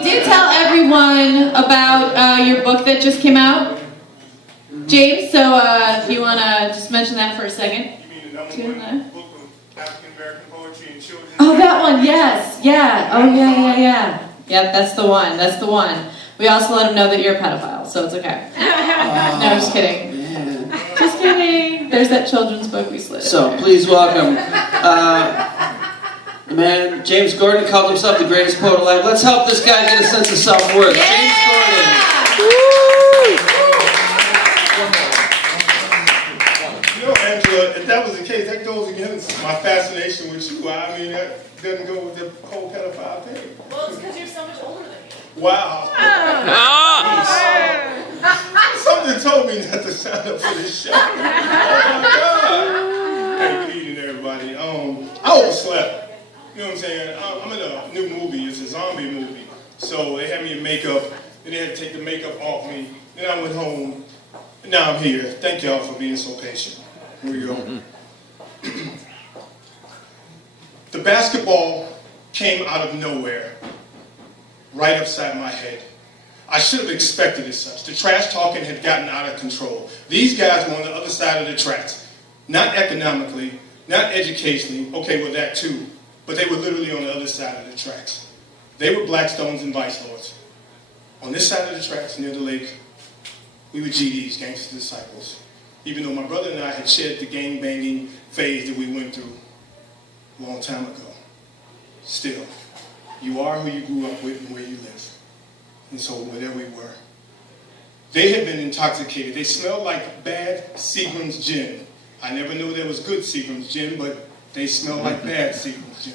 Did tell everyone about your book that just came out, James, so if you want to just mention that for a second. You mean the number one book of African American poetry and children? Oh, that one, yes, yeah, oh yeah. Yep, that's the one, We also let him know that you're a pedophile, so it's okay. No, just kidding. Man. Just kidding. There's that children's book we slid. So, please welcome the man, James Gordon, called himself the greatest poet alive. Let's help this guy get a sense of self-worth. Yeah! James Gordon. You know, Angela, if that was the case, that goes against my fascination with you. I mean, that doesn't go with the whole pedophile thing. Well, it's because you're so much older than me. Wow. Something told me not to sign up for this show. Oh my God. Hey, Pete and everybody. I overslept. You know what I'm saying? I'm in a new movie. It's a zombie movie. So they had me in makeup. Then they had to take the makeup off me. Then I went home. And now I'm here. Thank y'all for being so patient. Here we go. The basketball came out of nowhere, right upside my head. I should have expected as such. The trash talking had gotten out of control. These guys were on the other side of the tracks. Not economically, not educationally, okay, well that too, but they were literally on the other side of the tracks. They were Blackstones and Vice Lords. On this side of the tracks, near the lake, we were GDs, Gangster Disciples. Even though my brother and I had shed the gang-banging phase that we went through a long time ago. Still, you are who you grew up with and where you live. And so there we were. They had been intoxicated. They smelled like bad Seagram's gin. I never knew there was good Seagram's gin, but they smelled like bad Seagram's gin.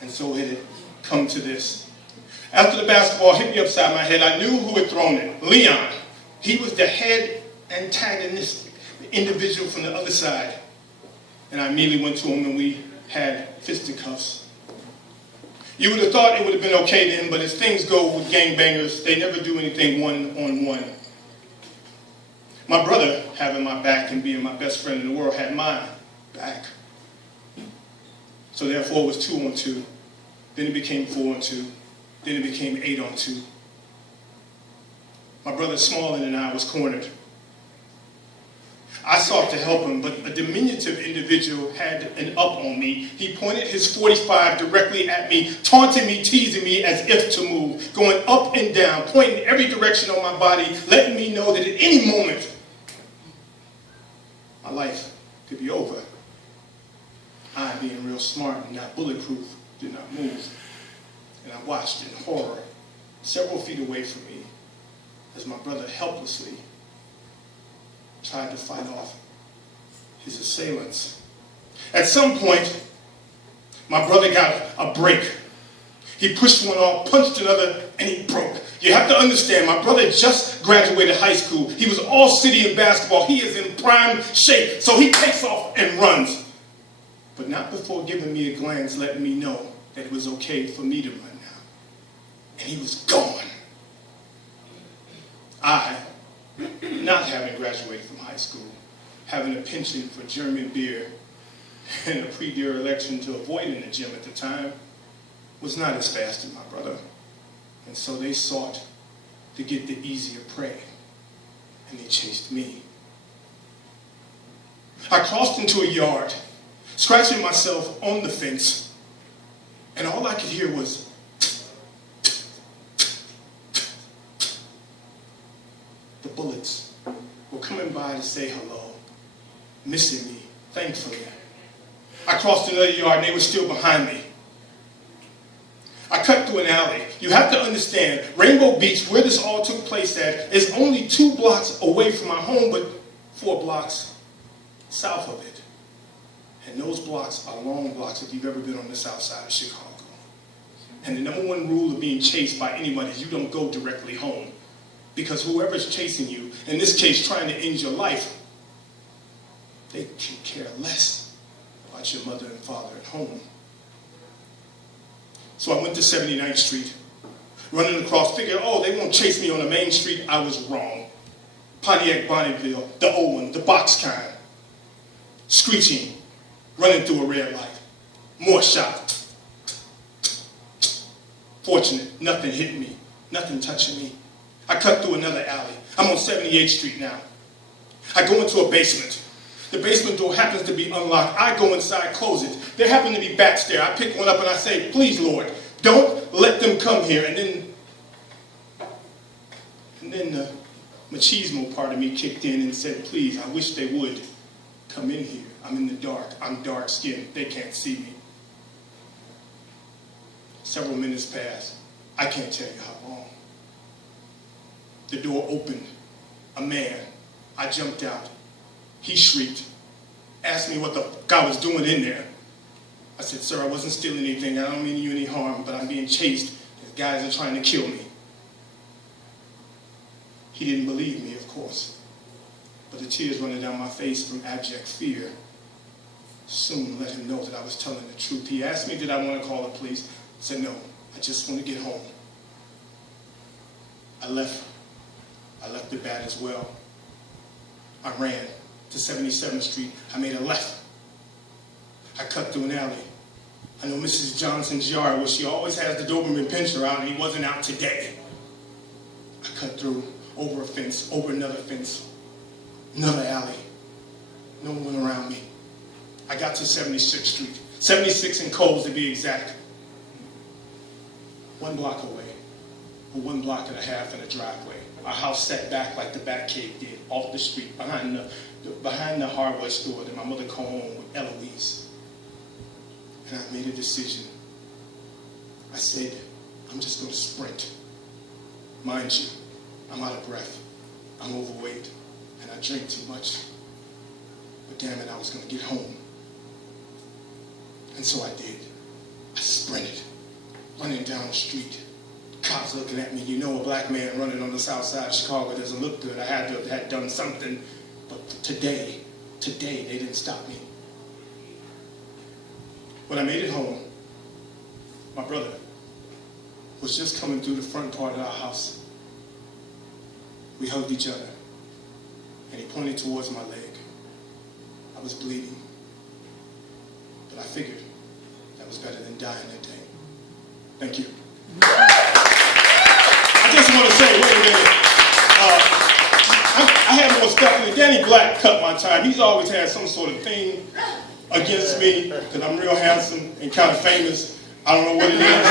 And so it had come to this. After the basketball hit me upside my head, I knew who had thrown it. Leon. He was the head antagonistic individual from the other side. And I immediately went to him and we had fisticuffs. You would have thought it would have been okay then, but as things go with gangbangers, they never do anything one-on-one. My brother, having my back and being my best friend in the world, had my back. So therefore it was 2-on-2. Then it became 4-on-2. Then it became 8-on-2. My brother Smallin and I was cornered. I sought to help him, but a diminutive individual had an up on me. He pointed his 45 directly at me, taunting me, teasing me as if to move, going up and down, pointing every direction on my body, letting me know that at any moment, my life could be over. I, being real smart and not bulletproof, did not move. And I watched in horror, several feet away from me, as my brother helplessly tried to fight off his assailants. At some point, my brother got a break. He pushed one off, punched another, and he broke. You have to understand, my brother just graduated high school. He was all city in basketball. He is in prime shape, so he takes off and runs. But not before giving me a glance, letting me know that it was okay for me to run now. And he was gone. I, not having graduated from high school, having a penchant for German beer, and a pre-deer election to avoid in the gym at the time, was not as fast as my brother. And so they sought to get the easier prey, and they chased me. I crossed into a yard, scratching myself on the fence, and all I could hear was the bullets were coming by to say hello, missing me, thankfully. I crossed another yard and they were still behind me. I cut through an alley. You have to understand, Rainbow Beach, where this all took place at, is only 2 blocks away from my home, but 4 blocks south of it. And those blocks are long blocks if you've ever been on the south side of Chicago. And the number one rule of being chased by anyone is you don't go directly home. Because whoever's chasing you, in this case trying to end your life, they can care less about your mother and father at home. So I went to 79th Street, running across, figured, oh, they won't chase me on the main street. I was wrong. Pontiac Bonneville, the old one, the box kind. Screeching, running through a red light. More shot. Fortunate, nothing hit me, nothing touching me. I cut through another alley. I'm on 78th Street now. I go into a basement. The basement door happens to be unlocked. I go inside, close it. There happen to be bats there. I pick one up and I say, please, Lord, don't let them come here. And then the machismo part of me kicked in and said, please, I wish they would come in here. I'm in the dark. I'm dark-skinned. They can't see me. Several minutes passed. I can't tell you how long. The door opened. A man. I jumped out. He shrieked. Asked me what the guy was doing in there. I said, sir, I wasn't stealing anything. I don't mean you any harm, but I'm being chased. The guys are trying to kill me. He didn't believe me, of course. But the tears running down my face from abject fear soon let him know that I was telling the truth. He asked me, did I want to call the police? I said, no, I just want to get home. I left the bat as well. I ran to 77th Street. I made a left. I cut through an alley. I know Mrs. Johnson's yard where she always has the Doberman pinscher out, and he wasn't out today. I cut through, over a fence, over another fence, another alley. No one around me. I got to 76th Street, 76 in Coles to be exact. 1 block away, or 1 block and a half in a driveway. Our house sat back like the Batcave did, off the street, behind the hardware store that my mother called home with Eloise. And I made a decision. I said, I'm just going to sprint. Mind you, I'm out of breath. I'm overweight, and I drink too much. But damn it, I was going to get home. And so I did. I sprinted, running down the street. Cops looking at me. You know, a black man running on the south side of Chicago doesn't look good. I had to have had done something. But today, they didn't stop me. When I made it home, my brother was just coming through the front part of our house. We hugged each other, and he pointed towards my leg. I was bleeding, but I figured that was better than dying that day. Thank you. I just want to say, wait a minute. I had more stuff in it. Danny Black cut my time. He's always had some sort of thing against me because I'm real handsome and kind of famous. I don't know what it is.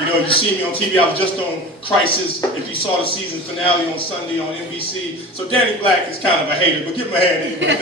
You know, you see me on TV. I was just on Crisis. If you saw the season finale on Sunday on NBC. So Danny Black is kind of a hater, but give him a hand anyway.